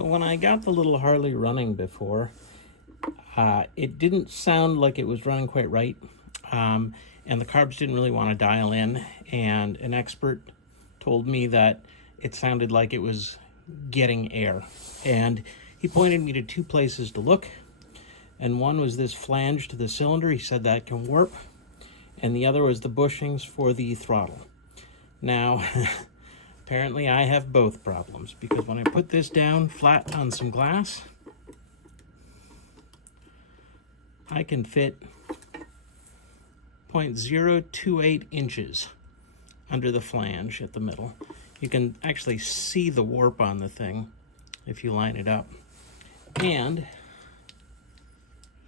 So when I got the little Harley running before, it didn't sound like it was running quite right. And the carbs didn't really want to dial in. And an expert told me that it sounded like it was getting air. And he pointed me to two places to look. And one was this flange to the cylinder. He said that can warp. And the other was the bushings for the throttle. Now, apparently I have both problems, because when I put this down flat on some glass, I can fit 0.028 inches under the flange at the middle. You can actually see the warp on the thing if you line it up. And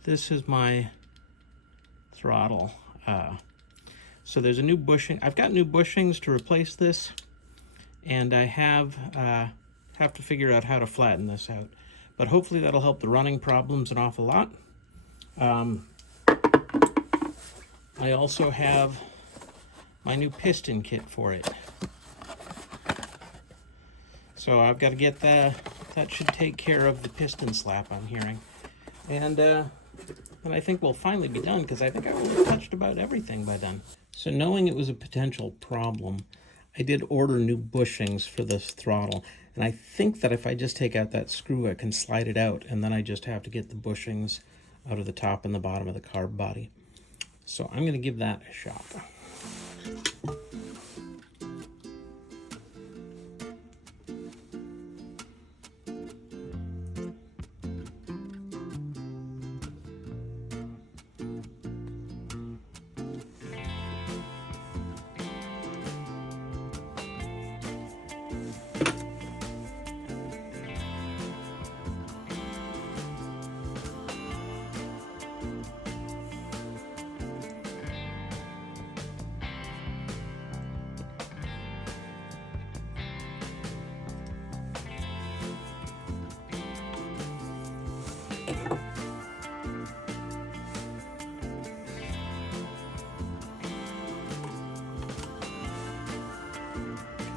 this is my throttle. So there's a new bushing. I've got new bushings to replace this, and I have to figure out how to flatten this out. But hopefully that'll help the running problems an awful lot. I also have my new piston kit for it. So I've got to get that should take care of the piston slap I'm hearing. And I think we'll finally be done, because I think I will have touched about everything by then. So knowing it was a potential problem, I did order new bushings for this throttle. And I think that if I just take out that screw, I can slide it out, and then I just have to get the bushings out of the top and the bottom of the carb body. So I'm going to give that a shot.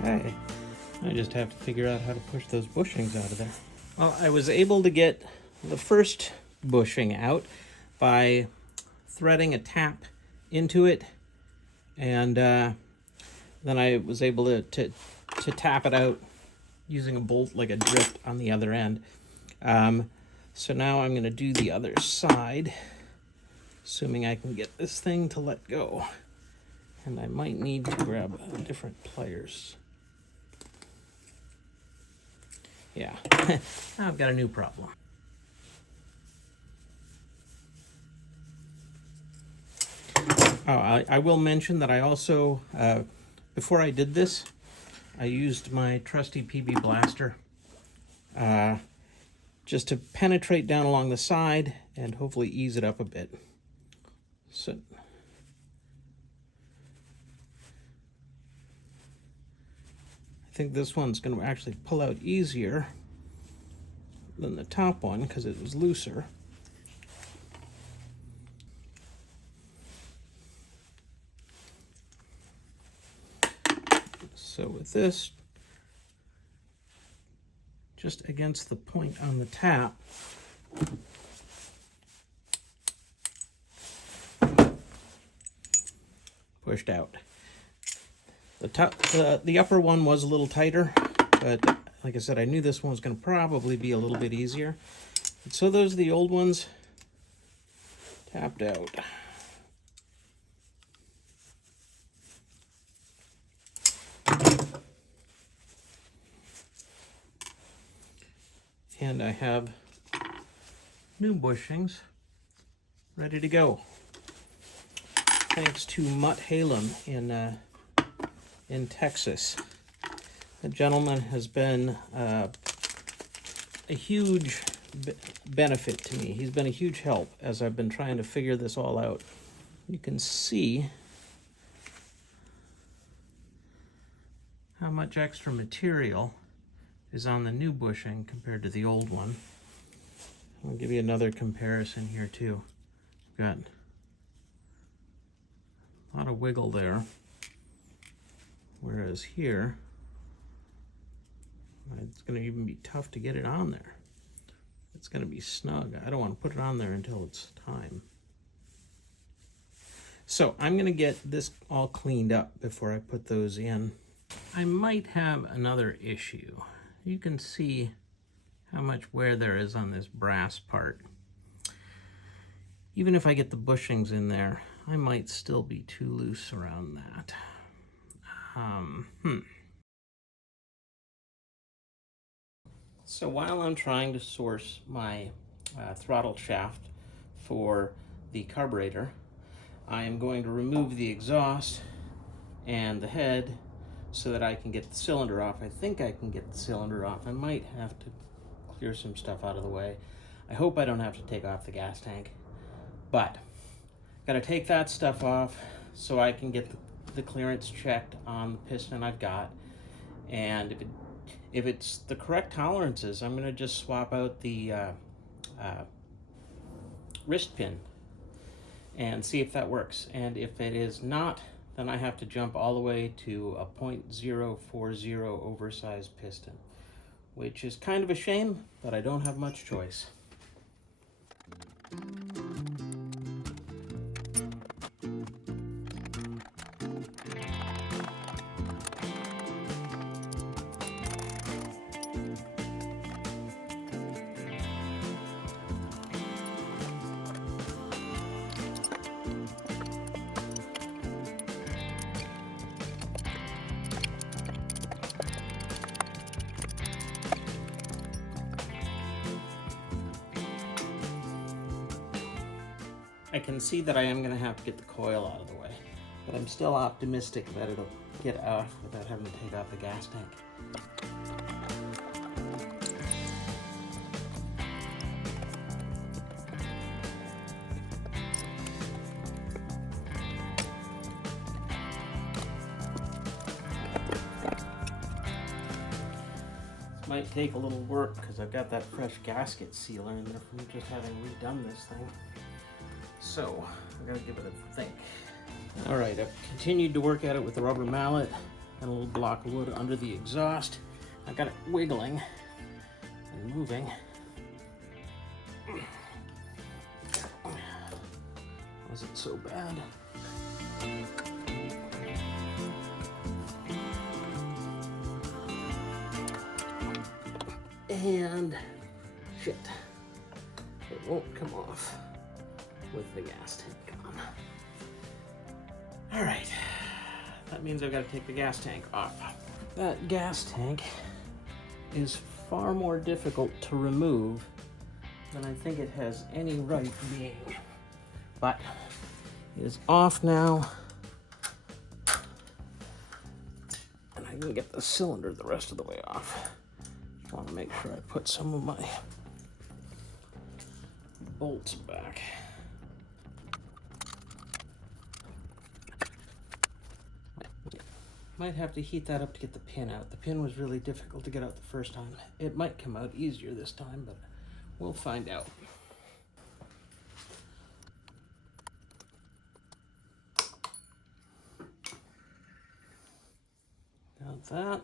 Okay, I just have to figure out how to push those bushings out of there. Well, I was able to get the first bushing out by threading a tap into it, and then I was able to tap it out using a bolt, like a drip, on the other end. So now I'm going to do the other side, assuming I can get this thing to let go. And I might need to grab different pliers. Yeah, now I've got a new problem. Oh, I will mention that I also, before I did this, I used my trusty PB blaster just to penetrate down along the side and hopefully ease it up a bit. So I think this one's going to actually pull out easier than the top one because it was looser. So with this, just against the point on the tap, pushed out. The upper one was a little tighter, but like I said, I knew this one was going to probably be a little bit easier. And so those are the old ones tapped out. And I have new bushings ready to go. Thanks to Mutt Halem in Texas. The gentleman has been a huge benefit to me. He's been a huge help as I've been trying to figure this all out. You can see how much extra material is on the new bushing compared to the old one. I'll give you another comparison here too. Got a lot of wiggle there, whereas here It's going to even be tough to get it on there. It's going to be snug. I don't want to put it on there until it's time. So I'm going to get this all cleaned up before I put those in. I might have another issue. You can see how much wear there is on this brass part. Even if I get the bushings in there, I might still be too loose around that. So while I'm trying to source my throttle shaft for the carburetor, I am going to remove the exhaust and the head so that I can get the cylinder off. I think I can get the cylinder off. I might have to clear some stuff out of the way. I hope I don't have to take off the gas tank, but got to take that stuff off so I can get the clearance checked on the piston I've got. And if it's the correct tolerances, I'm going to just swap out the wrist pin and see if that works. And if it is not, then I have to jump all the way to a .040 oversized piston, which is kind of a shame, but I don't have much choice. I can see that I am going to have to get the coil out of the way, but I'm still optimistic that it'll get off without having to take off the gas tank. This might take a little work because I've got that fresh gasket sealer in there from just having redone this thing. So, I'm going to give it a think. Alright, I've continued to work at it with the rubber mallet and a little block of wood under the exhaust. I've got it wiggling and moving. Wasn't so bad. And shit, it won't come off with the gas tank on. All right, that means I've got to take the gas tank off. That gas tank is far more difficult to remove than I think it has any right being. But it is off now, and I can get the cylinder the rest of the way off. Just want to make sure I put some of my bolts back. Might have to heat that up to get the pin out. The pin was really difficult to get out the first time. It might come out easier this time, but we'll find out. Got that.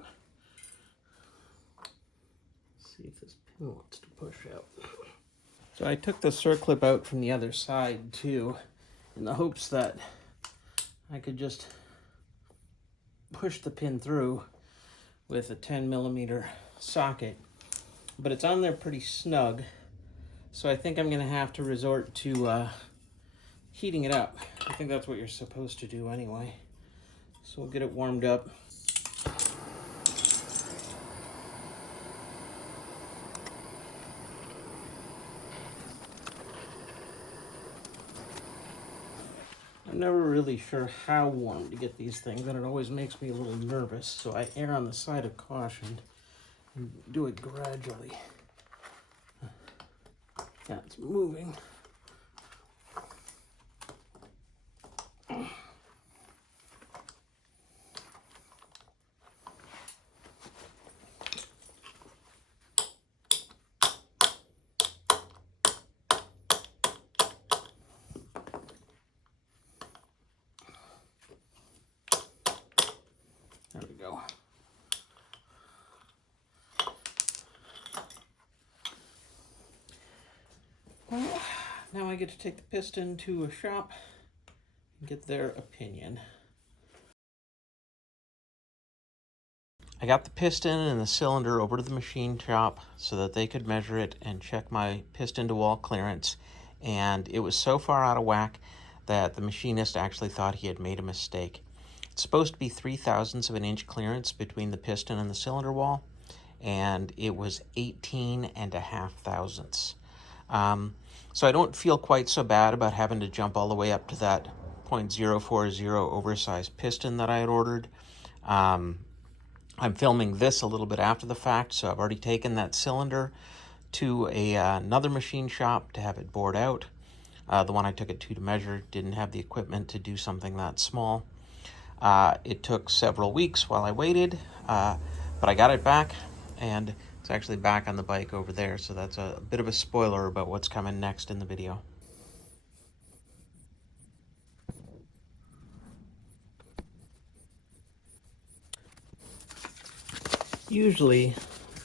Let's see if this pin wants to push out. So I took the circlip out from the other side too, in the hopes that I could just push the pin through with a 10mm socket, but it's on there pretty snug, so I think I'm going to have to resort to heating it up. I think that's what you're supposed to do anyway. So we'll get it warmed up. I'm never really sure how warm to get these things, and it always makes me a little nervous, so I err on the side of caution and do it gradually. Yeah, it's moving. There we go. Now I get to take the piston to a shop and get their opinion. I got the piston and the cylinder over to the machine shop so that they could measure it and check my piston to wall clearance. And it was so far out of whack that the machinist actually thought he had made a mistake. It's supposed to be 0.03 of an inch clearance between the piston and the cylinder wall, and it was 18.5 thousandths. So I don't feel quite so bad about having to jump all the way up to that 0.040 oversized piston that I had ordered. I'm filming this a little bit after the fact, so I've already taken that cylinder to another machine shop to have it bored out. The one I took it to measure didn't have the equipment to do something that small. It took several weeks while I waited, but I got it back, and it's actually back on the bike over there, so that's a bit of a spoiler about what's coming next in the video. Usually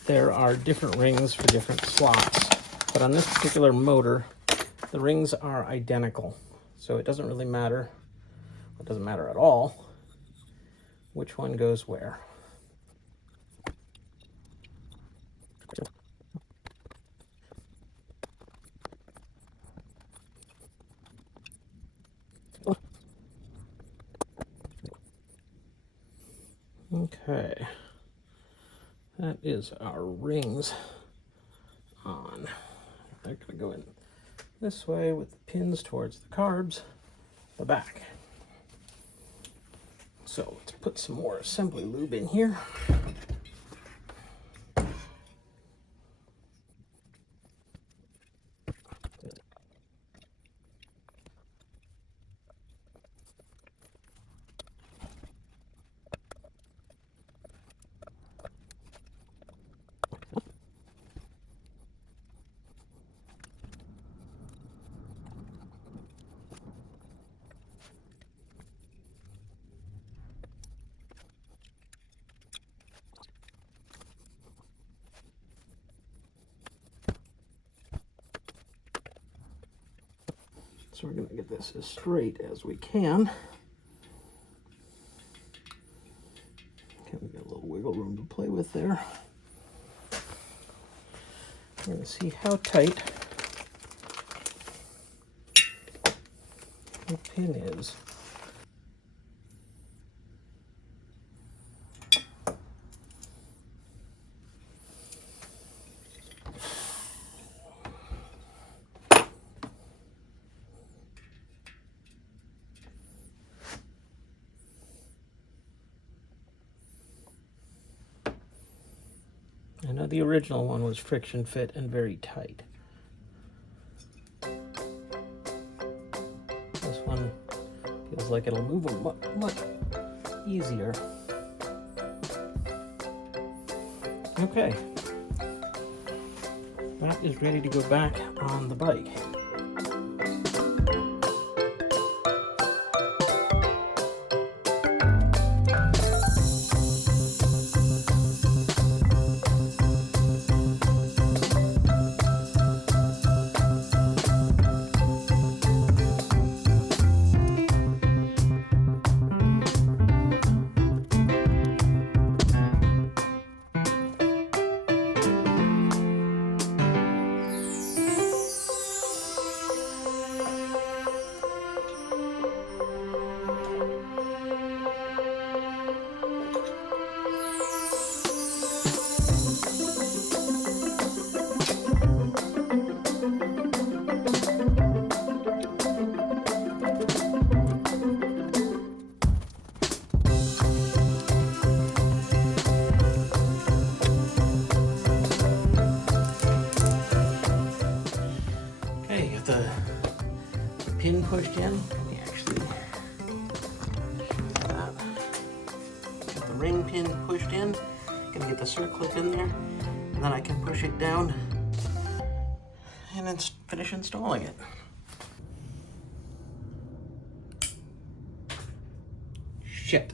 there are different rings for different slots, but on this particular motor, the rings are identical. So it doesn't really matter, it doesn't matter at all, which one goes where. Okay, that is our rings on. They're gonna go in this way with the pins towards the carbs, the back. So let's put some more assembly lube in here. So we're going to get this as straight as we can. Okay, we've got a little wiggle room to play with there. We're going to see how tight the pin is. I know the original one was friction fit and very tight. This one feels like it'll move much easier. Okay, that is ready to go back on the bike. Pin pushed in. Let me actually show that. Got the ring pin pushed in. Gonna get the circlip in there, and then I can push it down and then finish installing it. Shit.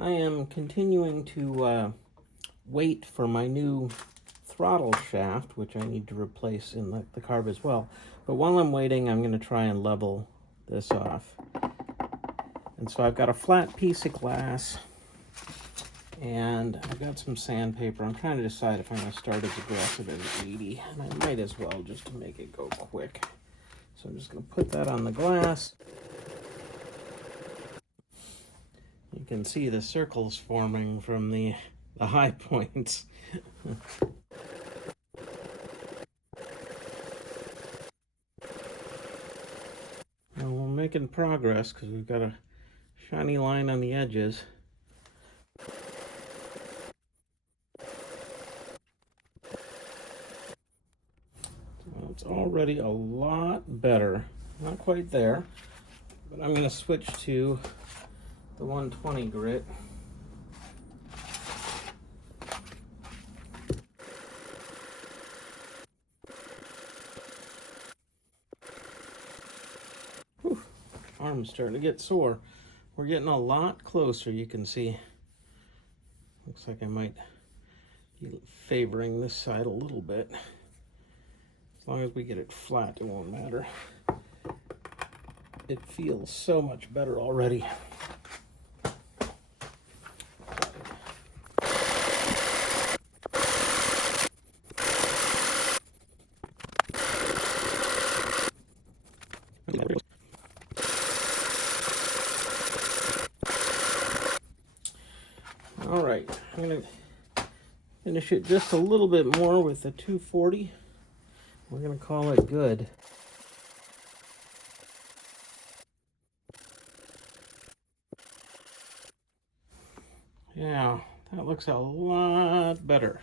I am continuing to wait for my new throttle shaft, which I need to replace in the carb as well. But while I'm waiting, I'm going to try and level this off. And so I've got a flat piece of glass, and I've got some sandpaper. I'm trying to decide if I'm going to start as aggressive as 80, and I might as well just to make it go quick. So I'm just going to put that on the glass. You can see the circles forming from the high points. Now we're making progress because we've got a shiny line on the edges. Well, it's already a lot better. Not quite there, but I'm going to switch to the 120 grit. Whew, arm's starting to get sore. We're getting a lot closer, you can see. Looks like I might be favoring this side a little bit. As long as we get it flat, it won't matter. It feels so much better already. All right, I'm going to finish it just a little bit more with the 240. We're going to call it good. Yeah, that looks a lot better.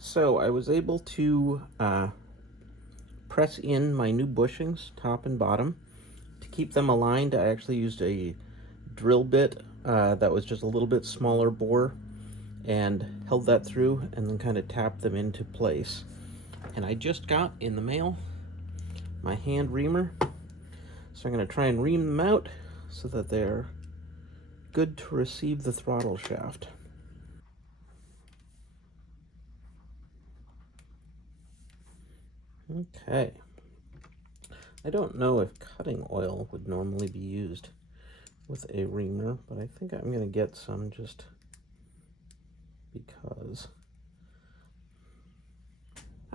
So I was able to press in my new bushings, top and bottom. To keep them aligned, I actually used a drill bit that was just a little bit smaller bore and held that through and then kind of tapped them into place. And I just got in the mail my hand reamer. So I'm going to try and ream them out so that they're good to receive the throttle shaft. Okay. I don't know if cutting oil would normally be used with a reamer, but I think I'm going to get some just because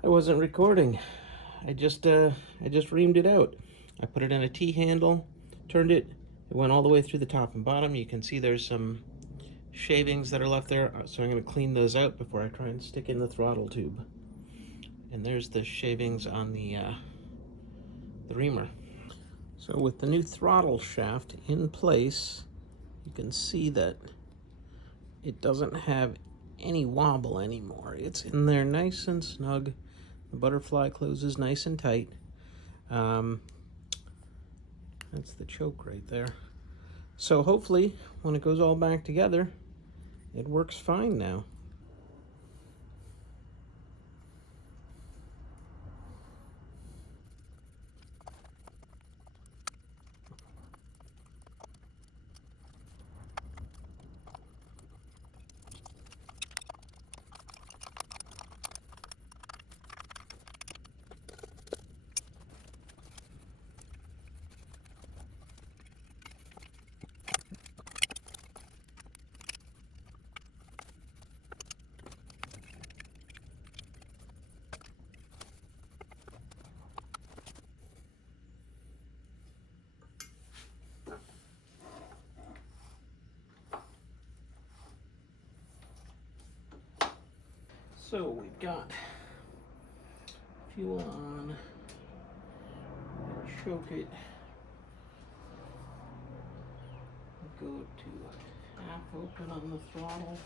I wasn't recording. I just reamed it out. I put it in a T-handle, turned it, it went all the way through the top and bottom. You can see there's some shavings that are left there, so I'm going to clean those out before I try and stick in the throttle tube. And there's the shavings on the reamer. So with the new throttle shaft in place, you can see that it doesn't have any wobble anymore. It's in there nice and snug. The butterfly closes nice and tight. That's the choke right there. So hopefully when it goes all back together, it works fine now. So we've got fuel on, choke it, go to half open on the throttle.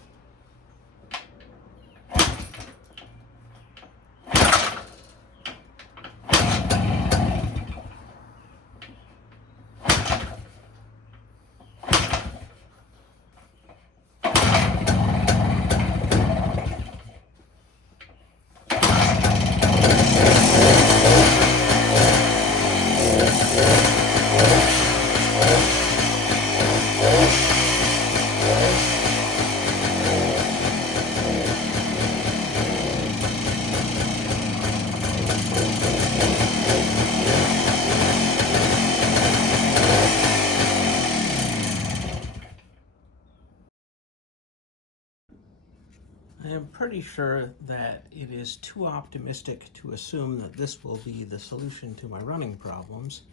I am pretty sure that it is too optimistic to assume that this will be the solution to my running problems,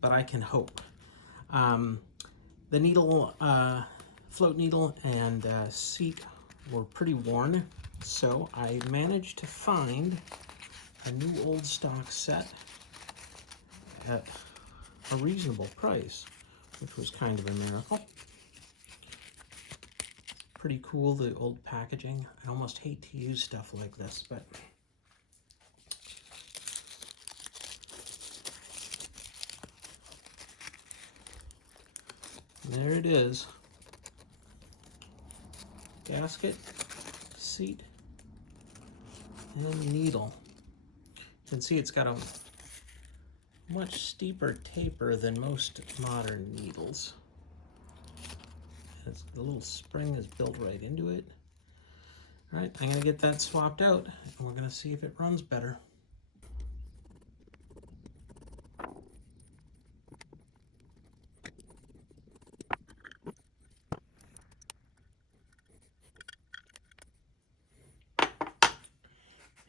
but I can hope. The needle, float needle and seat were pretty worn, so I managed to find a new old stock set at a reasonable price, which was kind of a miracle. Pretty cool, the old packaging. I almost hate to use stuff like this, but there it is. Gasket, seat, and needle. You can see it's got a much steeper taper than most modern needles. The little spring is built right into it. All right, I'm gonna get that swapped out and we're gonna see if it runs better.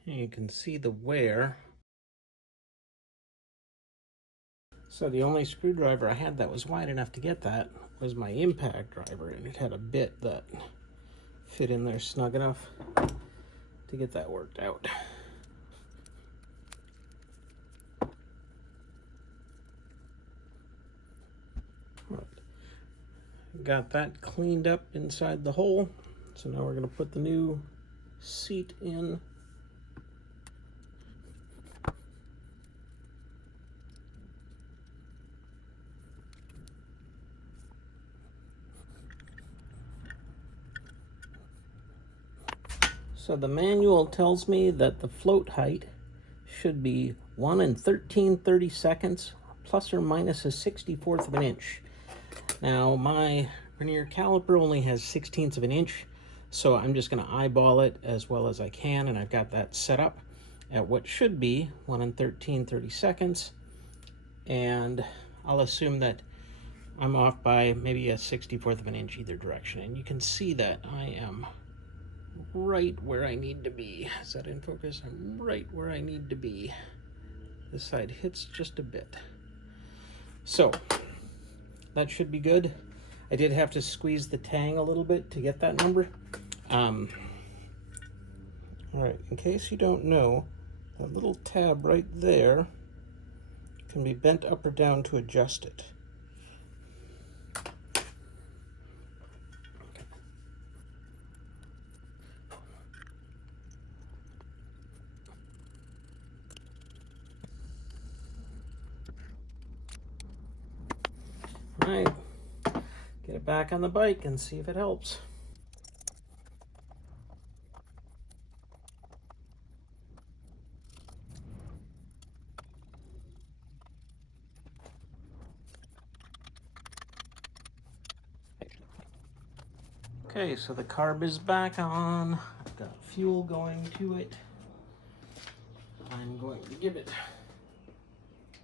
And you can see the wear. So the only screwdriver I had that was wide enough to get that was my impact driver, and it had a bit that fit in there snug enough to get that worked out. All right. Got that cleaned up inside the hole, so now we're going to put the new seat in. So the manual tells me that the float height should be 1 13/32 plus or minus a 64th of an inch. Now my vernier caliper only has 1/16 of an inch, so I'm just going to eyeball it as well as I can, and I've got that set up at what should be 1 13/32, and I'll assume that I'm off by maybe a 64th of an inch either direction, and you can see that I am right where I need to be. Is that in focus? I'm right where I need to be. This side hits just a bit. So that should be good. I did have to squeeze the tang a little bit to get that number. All right, in case you don't know, that little tab right there can be bent up or down to adjust it. All right, get it back on the bike and see if it helps. Okay, so the carb is back on. I've got fuel going to it. I'm going to give it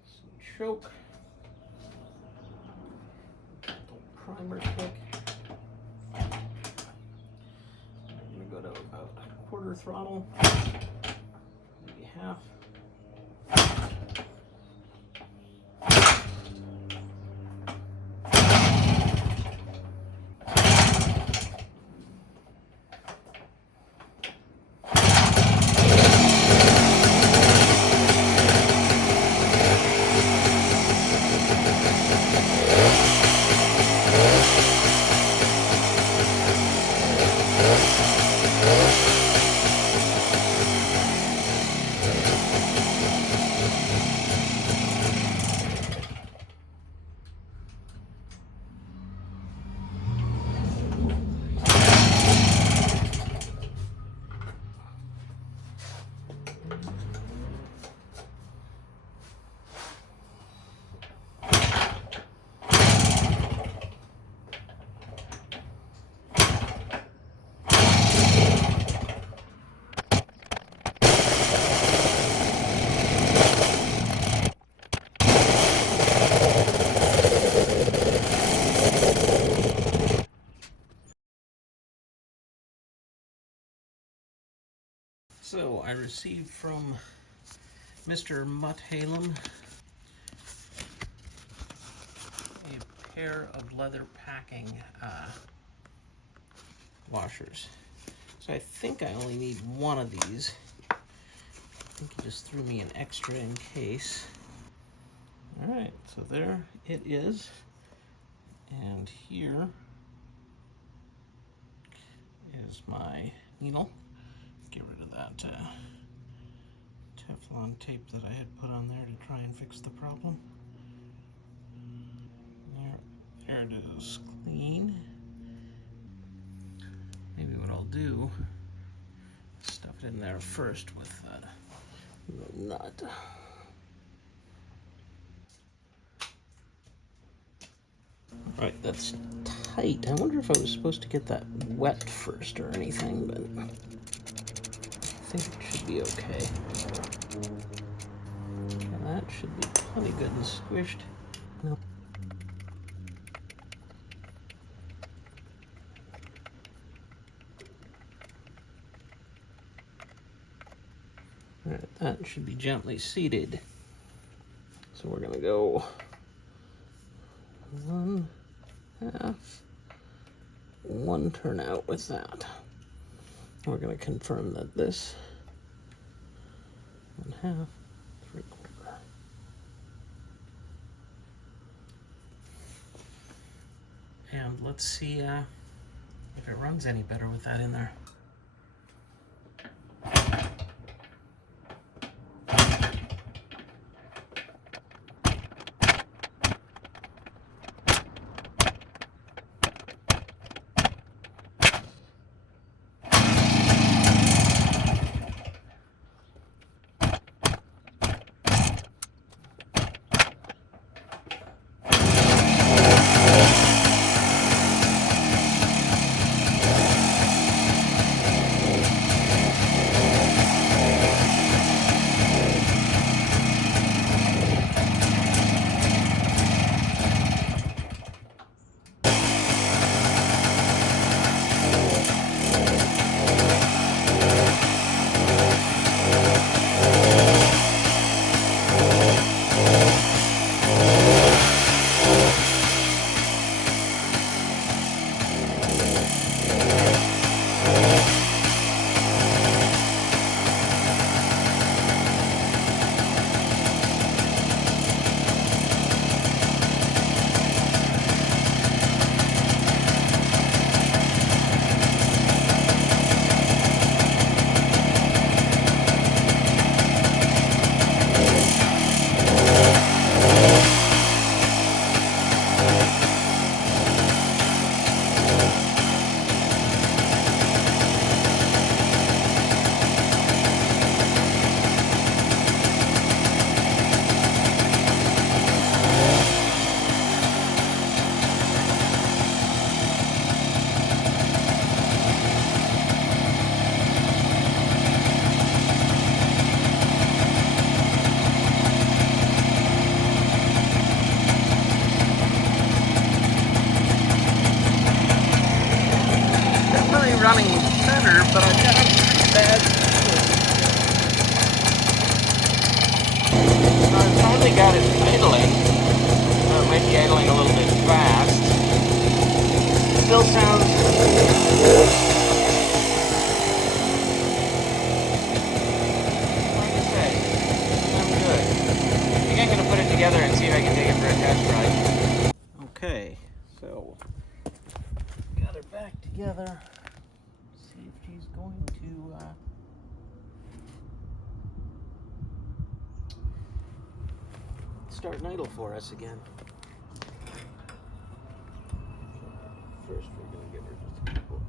some choke. Primer kick. I'm going to go to about 1/4 throttle, maybe half. So I received from Mr. Mutt Halem a pair of leather packing washers. So I think I only need one of these. I think he just threw me an extra in case. All right, so there it is. And here is my needle. Get rid of that Teflon tape that I had put on there to try and fix the problem. There it is, clean. Maybe what I'll do is stuff it in there first with the nut. Right, that's tight. I wonder if I was supposed to get that wet first or anything, but I think it should be okay. That should be plenty good and squished. No. All right, that should be gently seated. So we're gonna go 1/2, 1 turnout with that. We're going to confirm that this 1/2, 3/4. And let's see if it runs any better with that in there. Running better, but I've got a pretty bad so I've finally got it idling. It might be idling a little bit fast. Still sounds like I say, sounds good. I think I'm going to put it together and see if I can take it for a test ride. Okay, so got her back together. She's going to start an idle for us again. First, we're going to give her just a couple.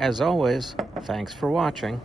As always, thanks for watching.